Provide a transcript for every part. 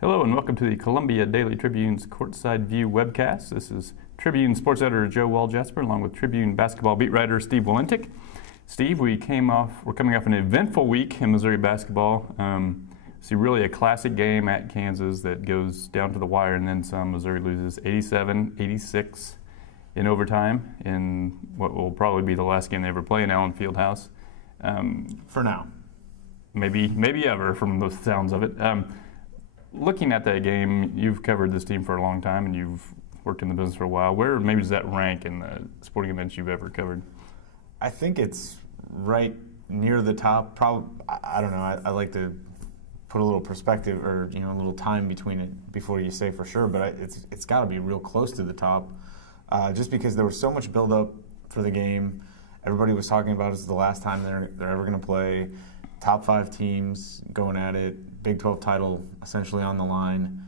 Hello and welcome to the Columbia Daily Tribune's Courtside View Webcast. This is Tribune sports editor Joe Walljasper along with Tribune basketball beat writer Steve Walentick. Steve, we're coming off an eventful week in Missouri basketball. See really a classic game at Kansas that goes down to the wire and then some. Missouri loses 87-86 in overtime in what will probably be the last game they ever play in Allen Fieldhouse. For now. Maybe ever from the sounds of it. Looking at that game, you've covered this team for a long time and you've worked in the business for a while. Where maybe does that rank in the sporting events you've ever covered? I think it's right near the top. I don't know. I like to put a little perspective or a little time between it before you say for sure. But it's got to be real close to the top, just because there was so much build-up for the game. Everybody was talking about it's the last time they're ever going to play. Top 5 teams going at it. Big 12 title essentially on the line.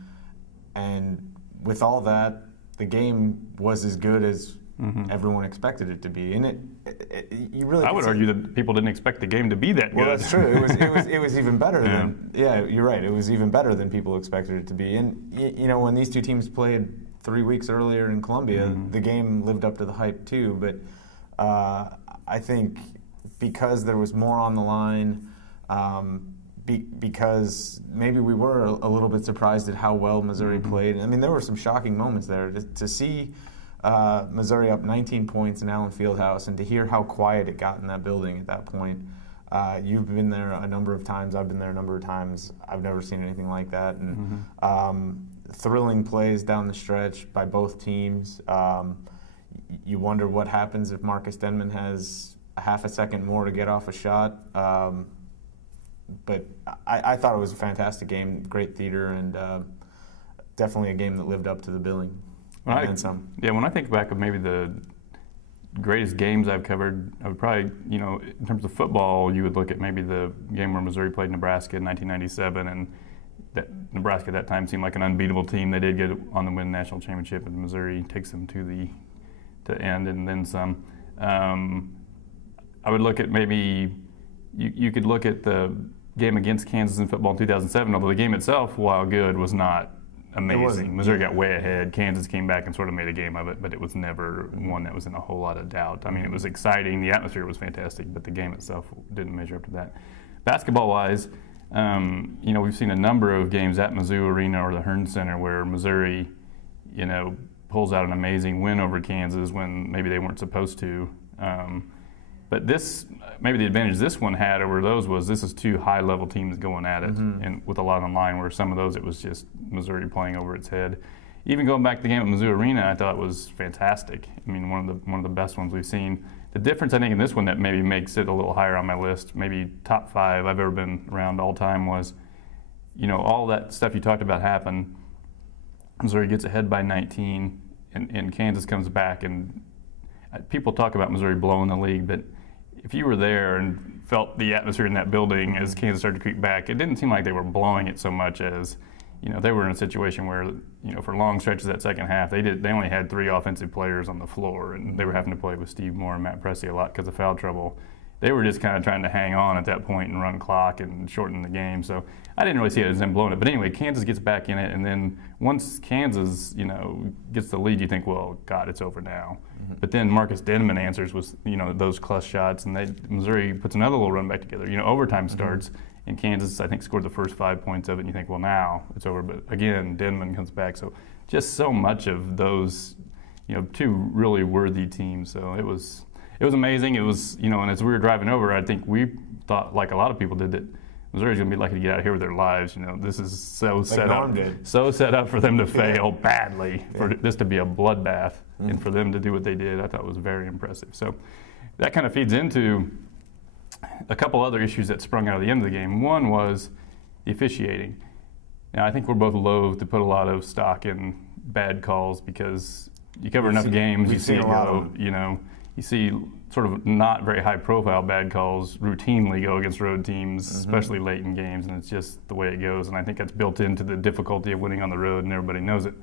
And with all that, the game was as good as everyone expected it to be. And you really I would argue that people didn't expect the game to be that good. Well, that's true. It was even better than you're right. It was even better than people expected it to be. And when these two teams played 3 weeks earlier in Columbia, the game lived up to the hype too. But I think because there was more on the line, because maybe we were a little bit surprised at how well Missouri played. I mean, there were some shocking moments there. To see Missouri up 19 points in Allen Fieldhouse and to hear how quiet it got in that building at that point. You've been there a number of times. I've been there a number of times. I've never seen anything like that. And thrilling plays down the stretch by both teams. You wonder what happens if Marcus Denman has a half a second more to get off a shot. But I thought it was a fantastic game, great theater, and definitely a game that lived up to the billing. And some. Yeah, when I think back of maybe the greatest games I've covered, I would probably, in terms of football, you would look at maybe the game where Missouri played Nebraska in 1997, and that Nebraska at that time seemed like an unbeatable team. They did get on the win national championship, and Missouri takes them to the end and then some. I would look at maybe you could look at the game against Kansas in football in 2007, although the game itself, while good, was not amazing. Missouri got way ahead. Kansas came back and sort of made a game of it, but it was never one that was in a whole lot of doubt. I mean, it was exciting. The atmosphere was fantastic, but the game itself didn't measure up to that. Basketball-wise, we've seen a number of games at Mizzou Arena or the Hearn Center where Missouri, pulls out an amazing win over Kansas when maybe they weren't supposed to. But maybe the advantage this one had over those was this is two high-level teams going at it, and with a lot on the line. Where some of those it was just Missouri playing over its head. Even going back to the game at Mizzou Arena, I thought was fantastic. I mean, one of the best ones we've seen. The difference I think in this one that maybe makes it a little higher on my list, maybe top 5 I've ever been around all time, was, all that stuff you talked about happened. Missouri gets ahead by 19, and Kansas comes back, and people talk about Missouri blowing the league, but if you were there and felt the atmosphere in that building as Kansas started to creep back, it didn't seem like they were blowing it so much as, they were in a situation where, for long stretches that second half, they only had 3 offensive players on the floor, and they were having to play with Steve Moore and Matt Pressey a lot because of foul trouble. They were just kind of trying to hang on at that point and run clock and shorten the game. So I didn't really see it as them blowing it. But anyway, Kansas gets back in it, and then once Kansas, gets the lead, you think, well, God, it's over now. But then Marcus Denman answers with, those clutch shots, and Missouri puts another little run back together. Overtime starts, and Kansas, I think, scored the first 5 points of it, and you think, well, now it's over. But again, Denman comes back. So just so much of those, two really worthy teams. So it was amazing. It was, and as we were driving over, I think we thought, like a lot of people did, that Missouri's going to be lucky to get out of here with their lives. This is so set up for them to fail badly, for this to be a bloodbath, and for them to do what they did, I thought was very impressive. So that kind of feeds into a couple other issues that sprung out of the end of the game. One was the officiating. Now, I think we're both loath to put a lot of stock in bad calls because you cover enough games, you see it go, you see sort of not very high-profile bad calls routinely go against road teams, especially late in games, and it's just the way it goes. And I think that's built into the difficulty of winning on the road, and everybody knows it.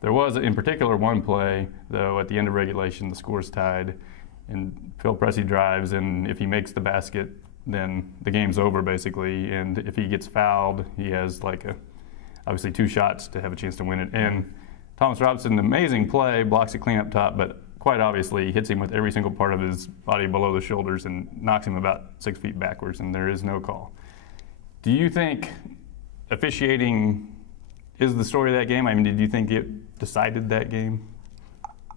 There was, in particular, one play, though, at the end of regulation, the score's tied, and Phil Pressey drives, and if he makes the basket, then the game's over, basically. And if he gets fouled, he has like a obviously 2 shots to have a chance to win it. And Thomas Robinson, amazing play, blocks it clean up top, but quite obviously hits him with every single part of his body below the shoulders and knocks him about 6 feet backwards, and there is no call. Do you think officiating is the story of that game? I mean, did you think it decided that game?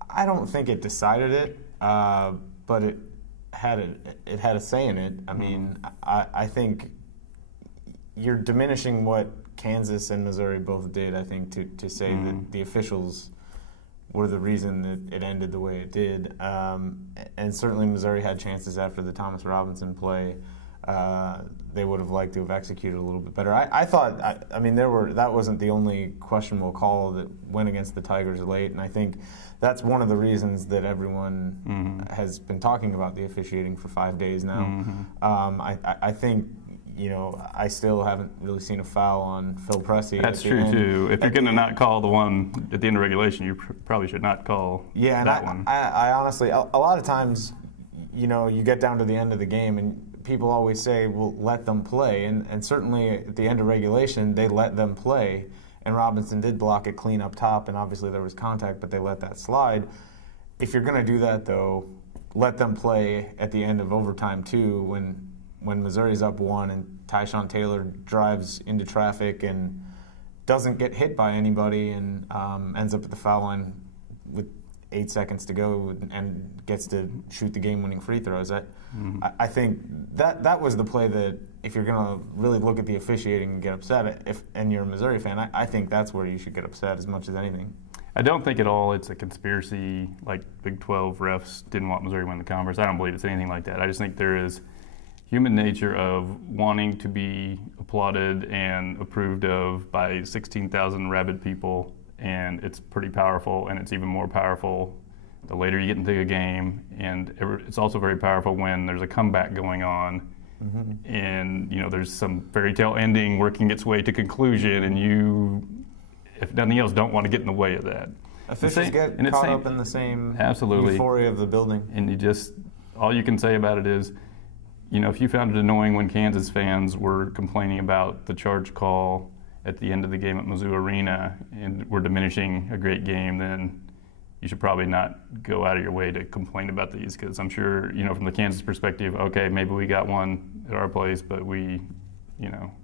I don't think it decided it, but it had a say in it. I mean, I think you're diminishing what Kansas and Missouri both did, I think, to say that the officials were the reason that it ended the way it did. And certainly Missouri had chances after the Thomas Robinson play. They would have liked to have executed a little bit better. I thought, that wasn't the only questionable call that went against the Tigers late, and I think that's one of the reasons that everyone has been talking about the officiating for 5 days now. I think, I still haven't really seen a foul on Phil Pressey. That's true, too. If you're going to not call the one at the end of regulation, you probably should not call that one. I honestly, a lot of times, you get down to the end of the game and people always say, well, let them play. And certainly at the end of regulation, they let them play. And Robinson did block it clean up top, and obviously there was contact, but they let that slide. If you're going to do that, though, let them play at the end of overtime, too, when Missouri's up 1 and Tyshawn Taylor drives into traffic and doesn't get hit by anybody and ends up at the foul line with 8 seconds to go and gets to shoot the game-winning free throws. I think that was the play that, if you're going to really look at the officiating and get upset, and you're a Missouri fan, I think that's where you should get upset as much as anything. I don't think at all it's a conspiracy like Big 12 refs didn't want Missouri to win the conference. I don't believe it's anything like that. I just think there is human nature of wanting to be applauded and approved of by 16,000 rabid people, and it's pretty powerful, and it's even more powerful the later you get into a game, and it's also very powerful when there's a comeback going on, and there's some fairy tale ending working its way to conclusion, and you, if nothing else, don't want to get in the way of that. Officials get caught up in the same euphoria of the building. And all you can say about it is, if you found it annoying when Kansas fans were complaining about the charge call at the end of the game at Mizzou Arena and were diminishing a great game, then you should probably not go out of your way to complain about these, because I'm sure, from the Kansas perspective, okay, maybe we got one at our place, but we,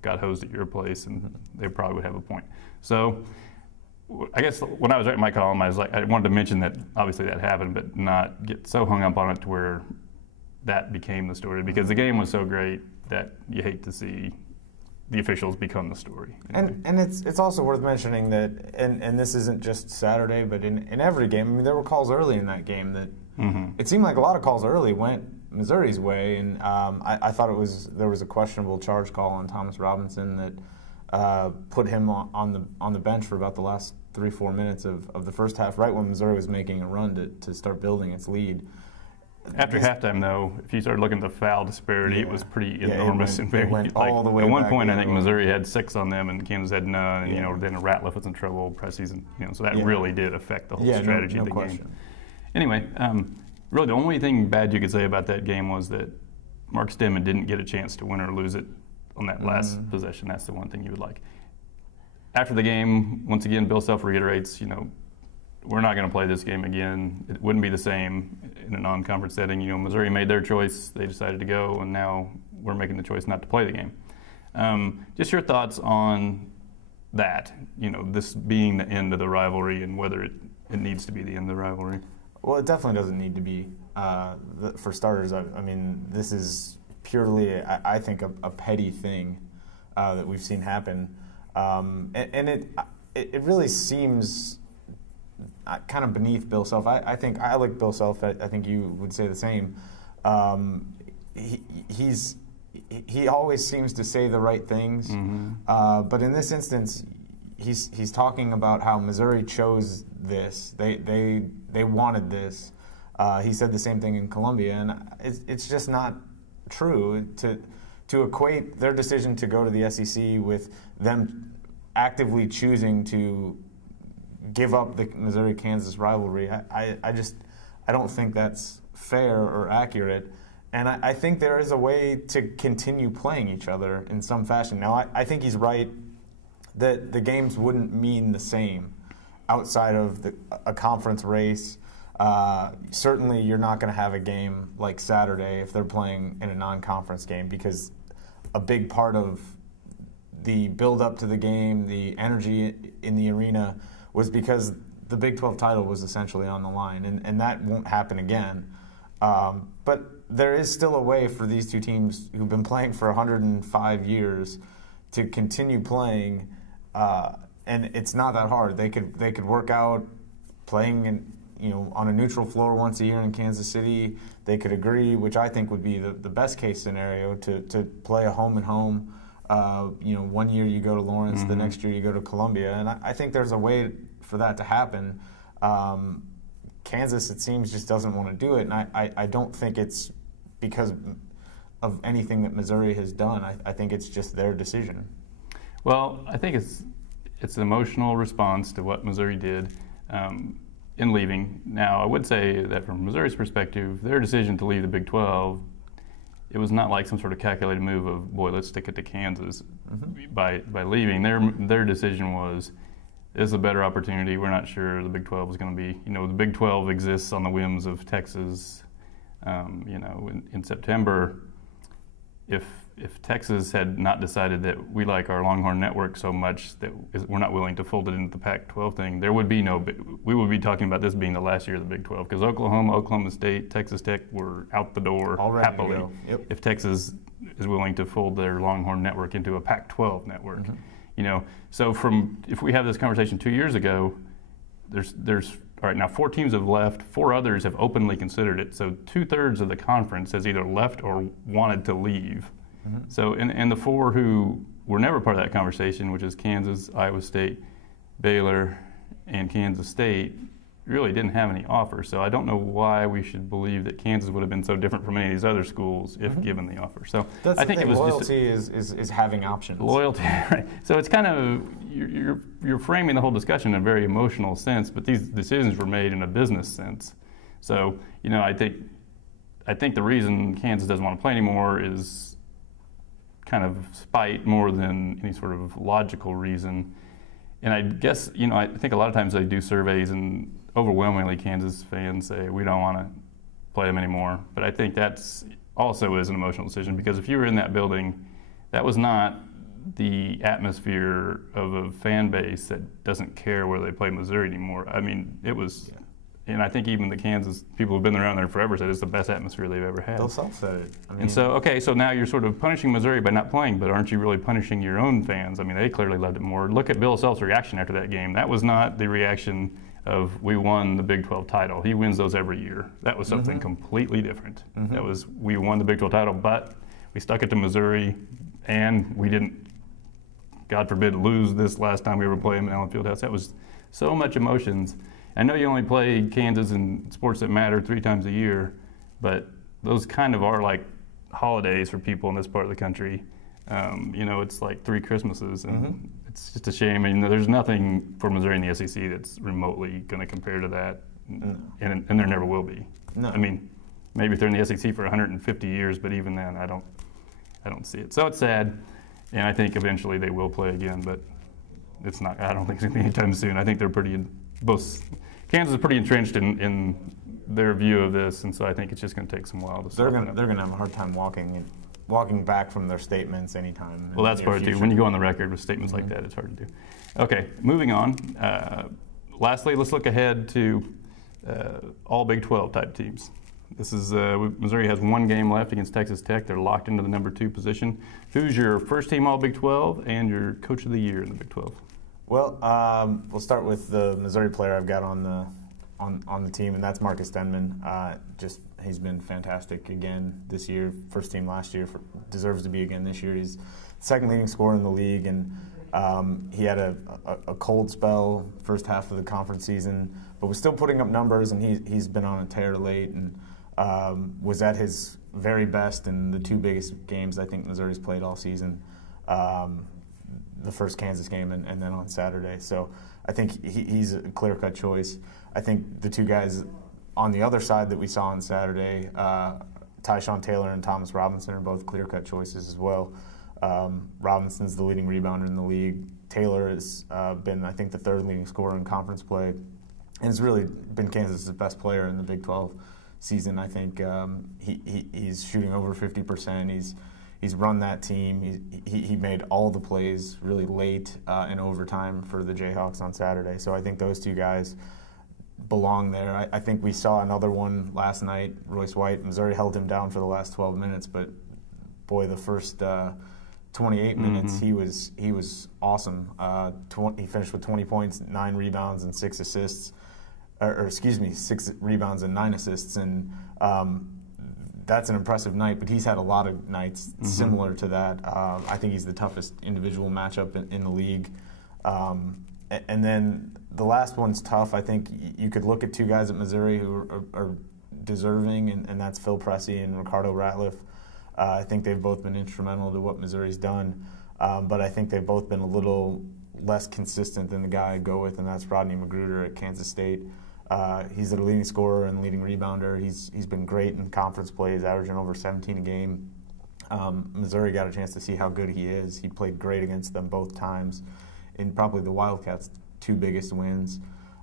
got hosed at your place, and they probably would have a point. So I guess when I was writing my column, I wanted to mention that obviously that happened, but not get so hung up on it to where that became the story, because the game was so great that you hate to see the officials become the story. And it's also worth mentioning that, and this isn't just Saturday, but in every game, there were calls early in that game that it seemed like a lot of calls early went Missouri's way, and I thought there was a questionable charge call on Thomas Robinson that put him on the bench for about the last 3-4 minutes of the first half, right when Missouri was making a run to start building its lead. After halftime, though, if you started looking at the foul disparity, it was pretty enormous. It went all the way at one back point, I think Missouri had 6 on them, and Kansas had none. And then Ratliff was in trouble, Pressey's, and so that really did affect the whole strategy of the game. Anyway, really the only thing bad you could say about that game was that Mark Stemmen didn't get a chance to win or lose it on that last possession. That's the one thing you would like. After the game, once again, Bill Self reiterates, we're not going to play this game again. It wouldn't be the same in a non-conference setting. Missouri made their choice. They decided to go, and now we're making the choice not to play the game. Just your thoughts on that, this being the end of the rivalry and whether it needs to be the end of the rivalry. Well, it definitely doesn't need to be. For starters, this is purely, I think, a petty thing that we've seen happen. And it really seems kind of beneath Bill Self. I think I like Bill Self. I think you would say the same. He always seems to say the right things, but in this instance, he's talking about how Missouri chose this. They wanted this. He said the same thing in Columbia, and it's just not true to equate their decision to go to the SEC with them actively choosing to give up the Missouri-Kansas rivalry. I don't think that's fair or accurate. And I think there is a way to continue playing each other in some fashion. Now, I think he's right that the games wouldn't mean the same outside of a conference race. Certainly, you're not going to have a game like Saturday if they're playing in a non-conference game, because a big part of the build-up to the game, the energy in the arena, was because the Big 12 title was essentially on the line, and that won't happen again. But there is still a way for these two teams who've been playing for 105 years to continue playing, and it's not that hard. They could work out playing on a neutral floor once a year in Kansas City. They could agree, which I think would be the best case scenario, to play a home and home. 1 year you go to Lawrence, the next year you go to Columbia, and I think there's a way for that to happen. Kansas, it seems, just doesn't want to do it, and I don't think it's because of anything that Missouri has done. I think it's just their decision. Well, I think it's an emotional response to what Missouri did in leaving. Now, I would say that from Missouri's perspective, their decision to leave the Big 12, it was not like some sort of calculated move of, boy, let's stick it to Kansas by leaving. Their decision was, this is a better opportunity. We're not sure the Big 12 is going to be. The Big 12 exists on the whims of Texas. In September, if Texas had not decided that we like our Longhorn network so much that we're not willing to fold it into the Pac-12 thing, there would be we would be talking about this being the last year of the Big 12, because Oklahoma State, Texas Tech were out the door happily. Yep. If Texas is willing to fold their Longhorn network into a Pac-12 network. So if we have this conversation 2 years ago, there's all right, now 4 teams have left, 4 others have openly considered it, so 2/3 of the conference has either left or wanted to leave. So, and the 4 who were never part of that conversation, which is Kansas, Iowa State, Baylor, and Kansas State, really didn't have any offer. So I don't know why we should believe that Kansas would have been so different from any of these other schools if given the offer. So that's I think the thing. it was loyalty is having options. Loyalty, right? So it's kind of you're framing the whole discussion in a very emotional sense, but these decisions were made in a business sense. So I think the reason Kansas doesn't want to play anymore is kind of spite more than any sort of logical reason. And I guess I think a lot of times they do surveys, and overwhelmingly Kansas fans say we don't want to play them anymore. But I think that's also is an emotional decision, because if you were in that building, that was not the atmosphere of a fan base that doesn't care whether they play Missouri anymore. I mean, it was, and I think even the Kansas people who've been around there forever said it's the best atmosphere they've ever had. They'll self-said it. And so now you're sort of punishing Missouri by not playing, but aren't you really punishing your own fans? I mean, they clearly loved it more. Look at Bill Self's reaction after that game. That was not the reaction of we won the Big 12 title. He wins those every year. That was something completely different. That was, we won the Big 12 title, but we stuck it to Missouri, and we didn't, God forbid, lose this last time we were playing in Allen Fieldhouse. That was so much emotions. I know you only play Kansas in sports that matter 3 times a year, but those kind of are like holidays for people in this part of the country. It's like 3 Christmases, and it's just a shame. I mean, there's nothing for Missouri in the SEC that's remotely going to compare to that, and there never will be. No. I mean, maybe if they're in the SEC for 150 years, but even then, I don't see it. So it's sad, and I think eventually they will play again, but it's not. I don't think it's going to be anytime soon. I think they're Kansas is pretty entrenched in their view of this, and so I think it's just going to take some while to. They're going to have a hard time walking back from their statements anytime. Well, that's part too. When you go on the record with statements like that, it's hard to do. Okay, moving on. Lastly, let's look ahead to all Big 12 type teams. This is Missouri has 1 game left against Texas Tech. They're locked into the number 2 position. Who's your first team all Big 12 and your coach of the year in the Big 12? Well, we'll start with the Missouri player I've got on the team, and that's Marcus Denman. He's been fantastic again this year. First team last year, deserves to be again this year. He's second leading scorer in the league, and he had a cold spell first half of the conference season, but was still putting up numbers, and he's been on a tear late, and was at his very best in the 2 biggest games I think Missouri's played all season. The first Kansas game and then on Saturday. So I think he's a clear-cut choice. I think the 2 guys on the other side that we saw on Saturday, Tyshawn Taylor and Thomas Robinson, are both clear-cut choices as well. Robinson's the leading rebounder in the league. Taylor has been, I think, the third leading scorer in conference play, and has really been Kansas' best player in the Big 12 season. I think he's shooting over 50%. He's run that team. He made all the plays really late in overtime for the Jayhawks on Saturday. So I think those two guys belong there. I think we saw another one last night, Royce White. Missouri held him down for the last 12 minutes, but boy, the first 28 minutes he was awesome. He finished with 20 points, 9 rebounds, and 6 assists. Or excuse me, 6 rebounds and 9 assists, and that's an impressive night. But he's had a lot of nights similar to that. I think he's the toughest individual matchup in the league. And then the last one's tough. I think you could look at two guys at Missouri who are deserving, and that's Phil Pressey and Ricardo Ratliff. I think they've both been instrumental to what Missouri's done, but I think they've both been a little less consistent than the guy I go with, and that's Rodney Magruder at Kansas State. He's the leading scorer and leading rebounder. He's been great in conference play. He's averaging over 17 a game. Missouri got a chance to see how good he is. He played great against them both times in probably the Wildcats' 2 biggest wins,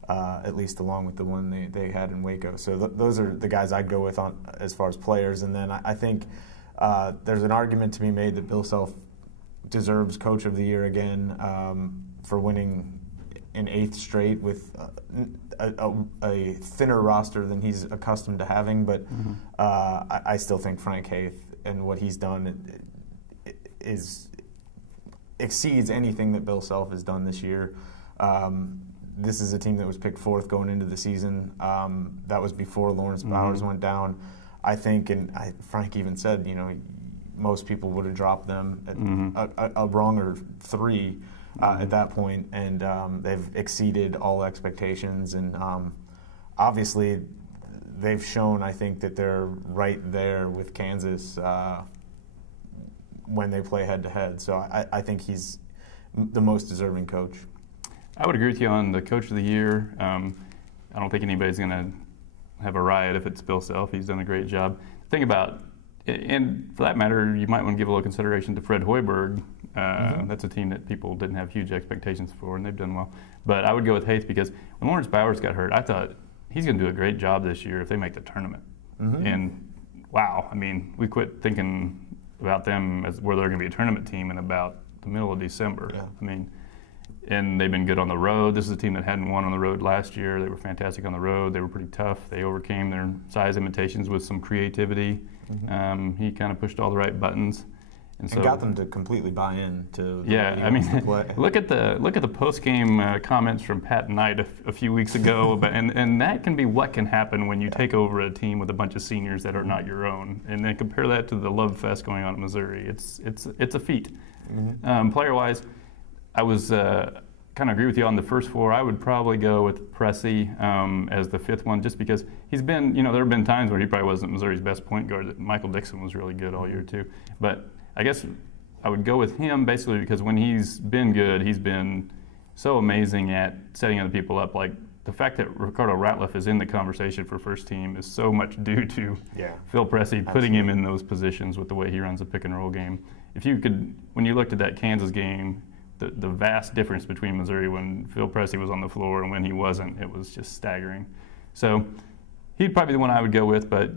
at least along with the one they had in Waco. So those are the guys I'd go with on as far as players. And then I think there's an argument to be made that Bill Self deserves Coach of the Year again for winning an 8th straight with a thinner roster than he's accustomed to having. But I still think Frank Haith and what he's done exceeds anything that Bill Self has done this year. This is a team that was picked 4th going into the season. That was before Lawrence Bowers went down. I think, and Frank even said, most people would have dropped them at a wronger 3 at that point, and they've exceeded all expectations. And obviously, they've shown, I think, that they're right there with Kansas when they play head-to-head. So I think he's the most deserving coach. I would agree with you on the Coach of the Year. I don't think anybody's going to have a riot if it's Bill Self. He's done a great job. The thing about, and for that matter, you might want to give a little consideration to Fred Hoiberg. That's a team that people didn't have huge expectations for, and they've done well. But I would go with Haith because when Lawrence Bowers got hurt, I thought he's going to do a great job this year if they make the tournament. And wow, I mean, we quit thinking about them as where they're going to be a tournament team in about the middle of December. Yeah. I mean, and they've been good on the road. This is a team that hadn't won on the road last year. They were fantastic on the road. They were pretty tough. They overcame their size limitations with some creativity. He kind of pushed all the right buttons. And so, got them to completely buy in to play. look at the post-game comments from Pat Knight a few weeks ago, and that can be what can happen when you take over a team with a bunch of seniors that are not your own, and then compare that to the love fest going on in Missouri. It's a feat. Player-wise, I was kind of agree with you on the first 4. I would probably go with Pressey as the 5th one, just because he's been, there have been times where he probably wasn't Missouri's best point guard. That Michael Dixon was really good all year too, but I guess I would go with him basically because when he's been good, he's been so amazing at setting other people up. Like the fact that Ricardo Ratliff is in the conversation for first team is so much due to Phil Pressey putting him in those positions with the way he runs the pick and roll game. If you could, when you looked at that Kansas game, the vast difference between Missouri when Phil Pressey was on the floor and when he wasn't, it was just staggering. So he'd probably be the one I would go with, but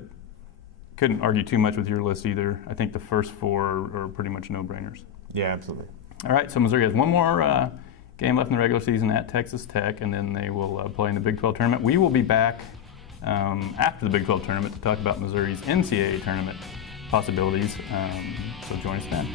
couldn't argue too much with your list either. I think the first 4 are pretty much no-brainers. Yeah, absolutely. All right, so Missouri has one more game left in the regular season at Texas Tech, and then they will play in the Big 12 tournament. We will be back after the Big 12 tournament to talk about Missouri's NCAA tournament possibilities, so join us then.